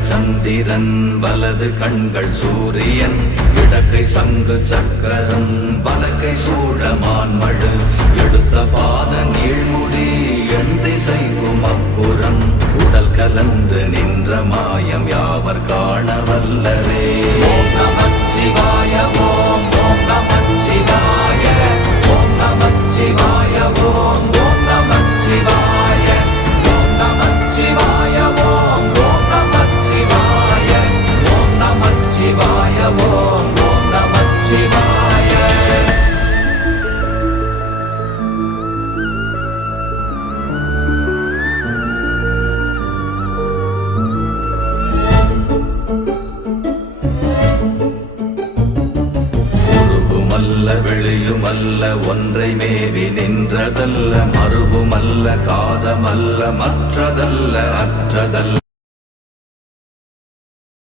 இடங்கள் சந்திரன் வலது கண்கள் சூரியன் இடக்கை சங்கு சக்கரம் வலக்கை சூழமான்மழு எடுத்த பாத நீழ்முடி எண் திசைக்கும் அப்புறம் உடல் கலந்து நின்ற மாயம் யாவர் காண வல்லரே. ஓம் நமச்சிவாய ஓம் ஓம் நமச்சிவாய ஓம் நமச்சிவாய ஓம் ஓம் நமச்சிவாய ஓம் நமச்சிவாய ஓம் ஓம் நமச்சிவாய ஓம் நமச்சிவாய ஓம் ஓம் நமச்சிவாய. வெளியுமல்ல ஒன்றை மேவி நின்றதல்ல மறுவுமல்ல காதமல்ல மற்றதல்ல அற்றதல்ல